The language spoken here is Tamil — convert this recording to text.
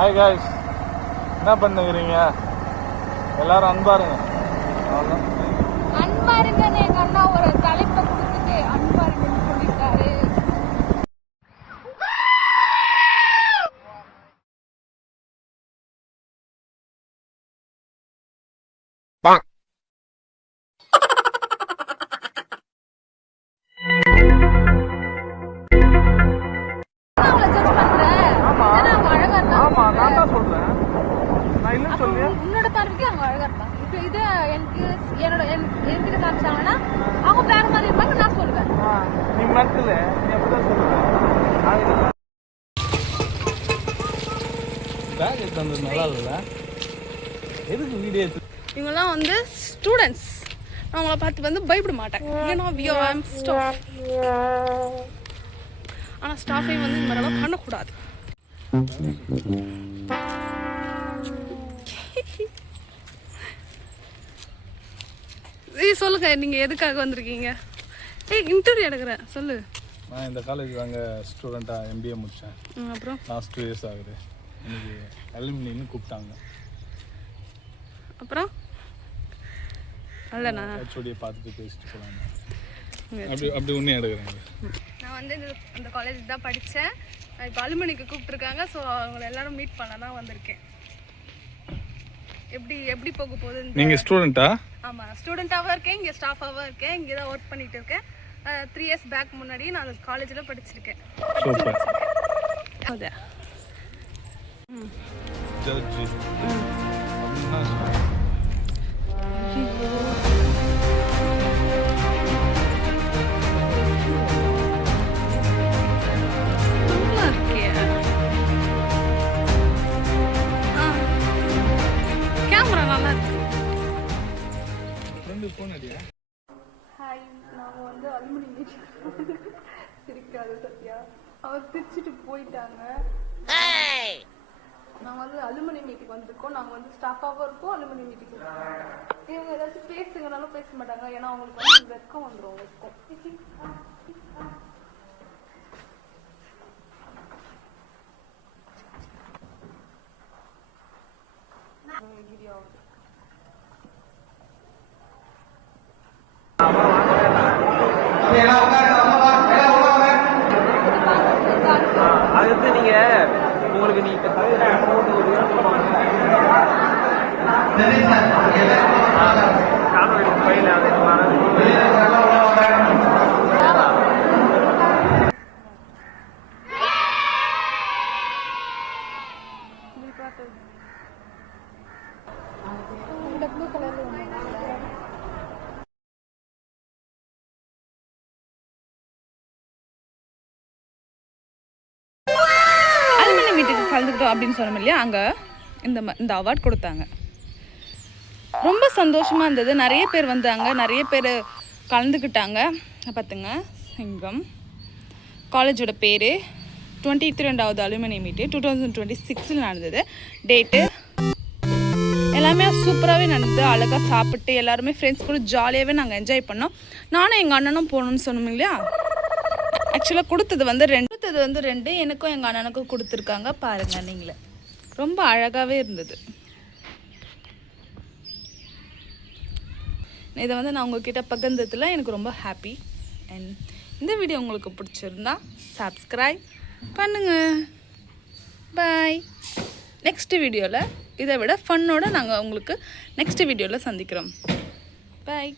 ஹாய் காய்ஸ், என்ன பண்ணுகிறீங்க? எல்லாரும் அன்பாருங்க. அன்பாருங்கன்னு எங்க அண்ணா ஒரு தலைப்பை கொடுத்துட்டு அன்பாருங்கன்னு சொல்லிட்டாரு. உன்னோட பார்வைக்கு அவங்க அழகா இருப்பாங்க. இப்போ இது எனக்கு என்கிட்ட காமிச்சாங்கன்னா அவங்க வேற மாதிரி இருப்பாங்க. நான் சொல்லுவேன் நீ மட்டும் நீ அப்படிதான் சொல்லுவேன். பேக் எடுத்து நல்லா இல்ல, எதுக்கு வீடியோ எடுத்து? இவங்கெல்லாம் வந்து ஸ்டூடெண்ட்ஸ். நான் அவங்கள பார்த்து வந்து பயப்பட மாட்டேன். ஏன்னா ஐம் ஸ்டாஃப். ஆனால் ஸ்டாஃபை வந்து இந்த மாதிரிலாம் பண்ணக்கூடாது. சொல்லுங்க, நீங்க எதுக்காக வந்திருக்கீங்க? இன்டர்வியூ எடுக்கிறேன், சொல்லு. நான் இந்த காலேஜ் தாங்க ஸ்டூடெண்ட்டாக MBA முடித்தேன். அப்புறம் லாஸ்ட் 2 இயர்ஸ் ஆகுது. எனக்கு அலுமினின்னு கூப்பிட்டாங்க. அப்புறம் அல்லண்ணா ஹெச்ஓடியை பார்த்துட்டு பேசிட்டு போகலாங்க. அப்படி ஒன்றே எடுக்கிறேங்க. நான் வந்து இந்த காலேஜ் தான் படித்தேன். இப்போ அலுமினிக்கு கூப்பிட்ருக்காங்க. ஸோ அவங்கள எல்லாரும் மீட் பண்ண தான் வந்திருக்கேன். எப்படி போக போகுது? நீங்கள் ஸ்டூடெண்ட்டா? ஆமாம், ஸ்டூடெண்ட்டாகவும் இருக்கேன், இங்கே ஸ்டாஃபாகவும் இருக்கேன். இங்கே தான் ஒர்க் பண்ணிட்டு இருக்கேன். 3 இயர்ஸ் பேக் முன்னாடி நான் காலேஜில் படிச்சிருக்கேன். சூப்பர். அതെ. ஜட்ஜி கேமரா நல்லா இருக்கு. ஹாய், நாங்கள் வந்து அலுமினி மீட்டிங். சிரிக்காது சத்யா, அவர் சிரிச்சுட்டு போயிட்டாங்க. நாங்கள் வந்து அலுமினி மீட்டிங் வந்திருக்கோம். நாங்கள் வந்து ஸ்டாஃபாகவும் இருக்கோம், அலுமினி மீட்டிங். இவங்க ஏதாச்சும் பேசுங்கனாலும் பேச மாட்டாங்க. ஏன்னா அவங்களுக்கு வந்து வெக்கம் வந்துடும். வெக்கம் வீடியோ அது நீங்க உங்களுக்கு நீ மீட்டிங் கலந்துக்கிட்டோம் அப்படின்னு சொன்னோம் இல்லையா? அங்கே இந்த அவார்ட் கொடுத்தாங்க. ரொம்ப சந்தோஷமாக இருந்தது. நிறைய பேர் வந்தாங்க, நிறைய பேர் கலந்துக்கிட்டாங்க. பார்த்துங்க, சிங்கம் காலேஜோட பேர் 22வது அலுமினி மீட்டு 2026 நடந்தது. டேட்டு எல்லாமே சூப்பராகவே நடந்தது. அழகாக சாப்பிட்டு எல்லாருமே ஃப்ரெண்ட்ஸ் கூட ஜாலியாகவே நாங்கள் என்ஜாய் பண்ணோம். நானும் எங்கள் அண்ணனும் போகணுன்னு சொன்னோம் இல்லையா? ஆக்சுவலாக கொடுத்தது வந்து 2 எனக்கும் எங்கள் அண்ணனுக்கும் கொடுத்துருக்காங்க. பாருங்கள் நீங்களே, ரொம்ப அழகாகவே இருந்தது. இதை வந்து நான் உங்ககிட்ட பகிர்ந்ததில் எனக்கு ரொம்ப ஹாப்பி. அண்ட் இந்த வீடியோ உங்களுக்கு பிடிச்சிருந்தா சப்ஸ்கிரைப் பண்ணுங்கள். பாய். நெக்ஸ்ட் வீடியோவில் இதை விட ஃபன்னோடு நாங்கள் உங்களுக்கு நெக்ஸ்ட் வீடியோவில் சந்திக்கிறோம். பாய்.